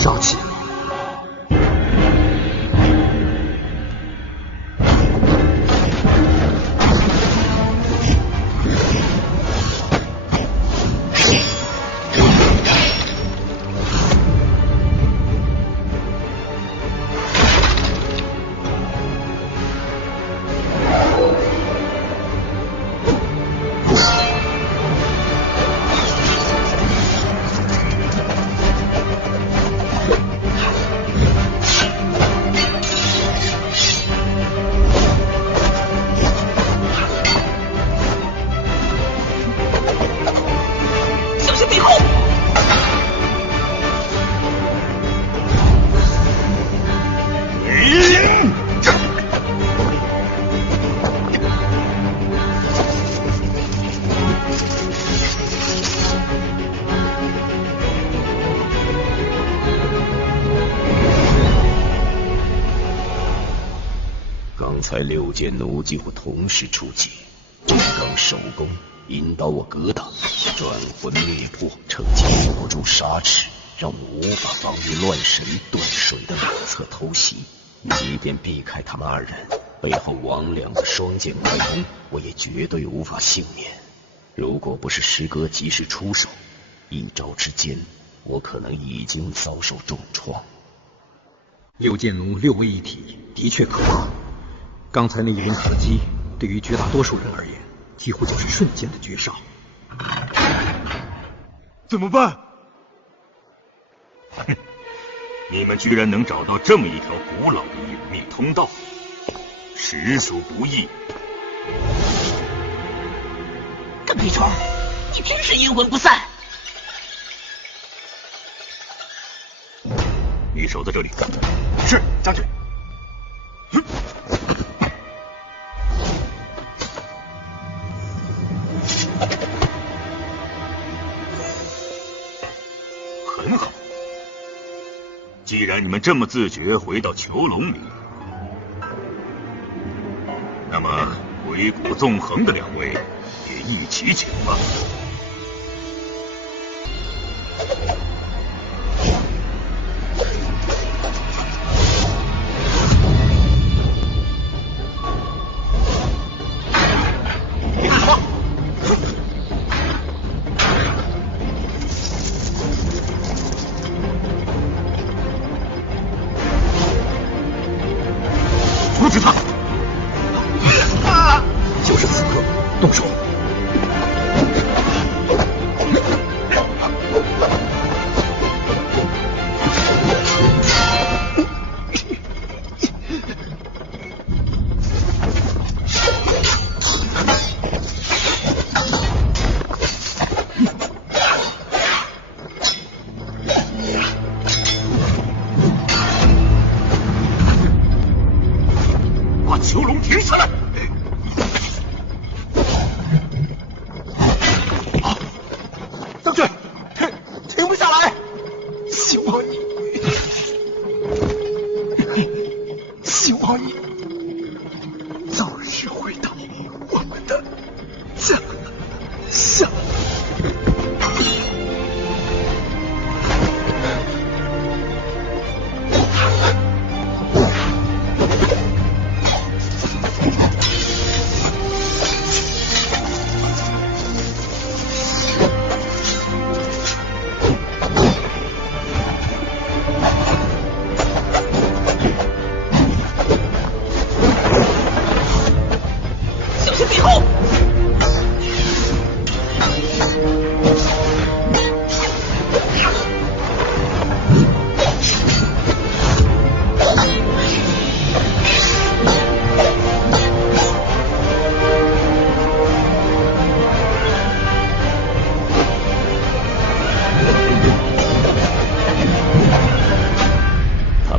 杀气。刚才6剑奴几乎同时出击，正刚手攻引导我格挡，转魂灭魄，趁机握不住杀齿，让我无法防御乱神断水的两侧偷袭。即便避开他们2人，背后魍魉的双剑快攻，我也绝对无法幸免。如果不是师哥及时出手，一招之间，我可能已经遭受重创。6剑奴6位一体，的确可怕。刚才那一轮合击，对于绝大多数人而言，几乎就是瞬间的绝杀。怎么办？你们居然能找到这么一条古老的隐秘通道，实属不易。干屁虫，你平时阴魂不散。你守在这里。是，将军。很好，既然你们这么自觉回到囚笼里，那么鬼谷纵横的2位也一起请吧。阻止他！就是此刻，动手！把囚笼停下来！将军，停不下来！希望你，希望你早日回到我们的家乡。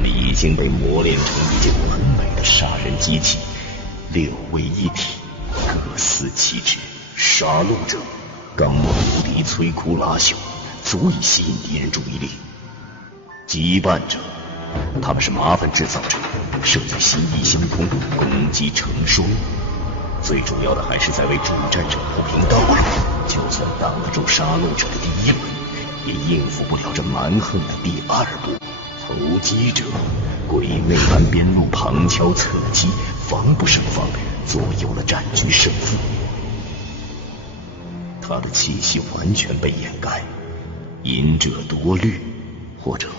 已经被磨练成一件完美的杀人机器，6位一体，各司其职。杀戮者，刚猛无敌，摧枯拉朽，足以吸引敌人注意力。羁绊者，他们是麻烦制造者，设计心意相通，攻击成双。最主要的还是在为主战者铺平道路，就算挡得住杀戮者的第一轮，也应付不了这蛮横的第二步。投机者鬼魅般边路旁敲侧击，防不胜防，左右了战局胜负。他的气息完全被掩盖，隐者多虑，或者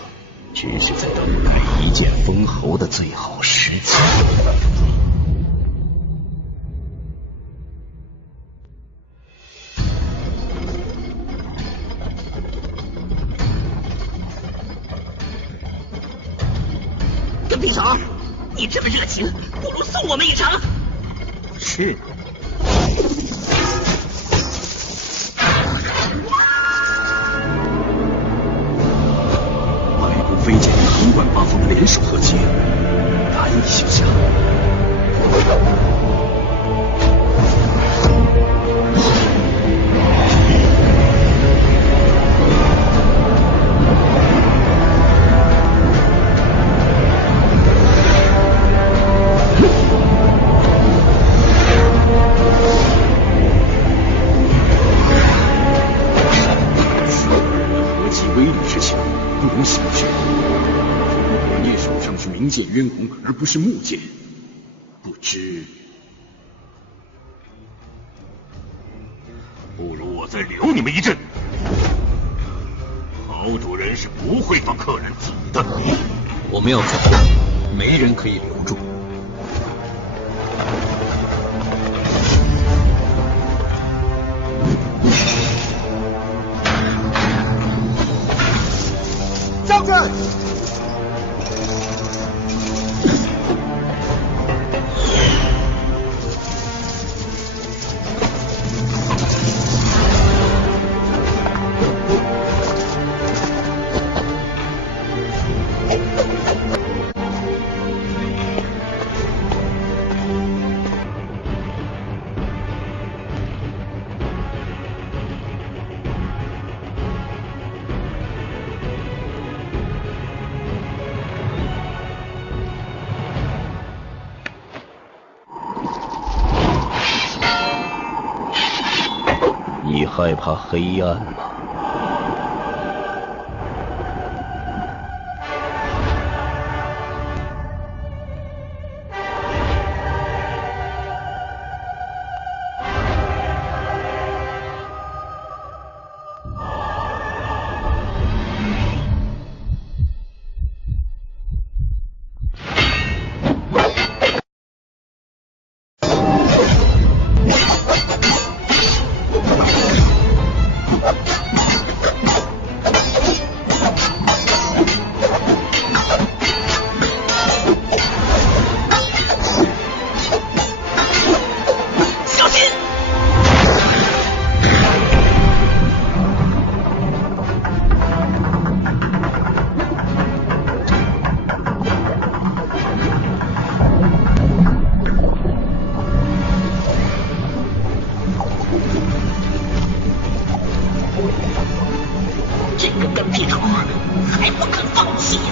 只是在等待一剑封喉的最好时机。跟屁虫，你这么热情，不如送我们一程。是。百步飞剑横贯八方的联手合击，难以想象。不容小觑。我聂手上是明剑渊红，而不是木剑，不知。不如我再留你们一阵。好主人是不会放客人走的。我们要走，没人可以留住。将军，你害怕黑暗吗？这个跟屁虫还不肯放弃呀！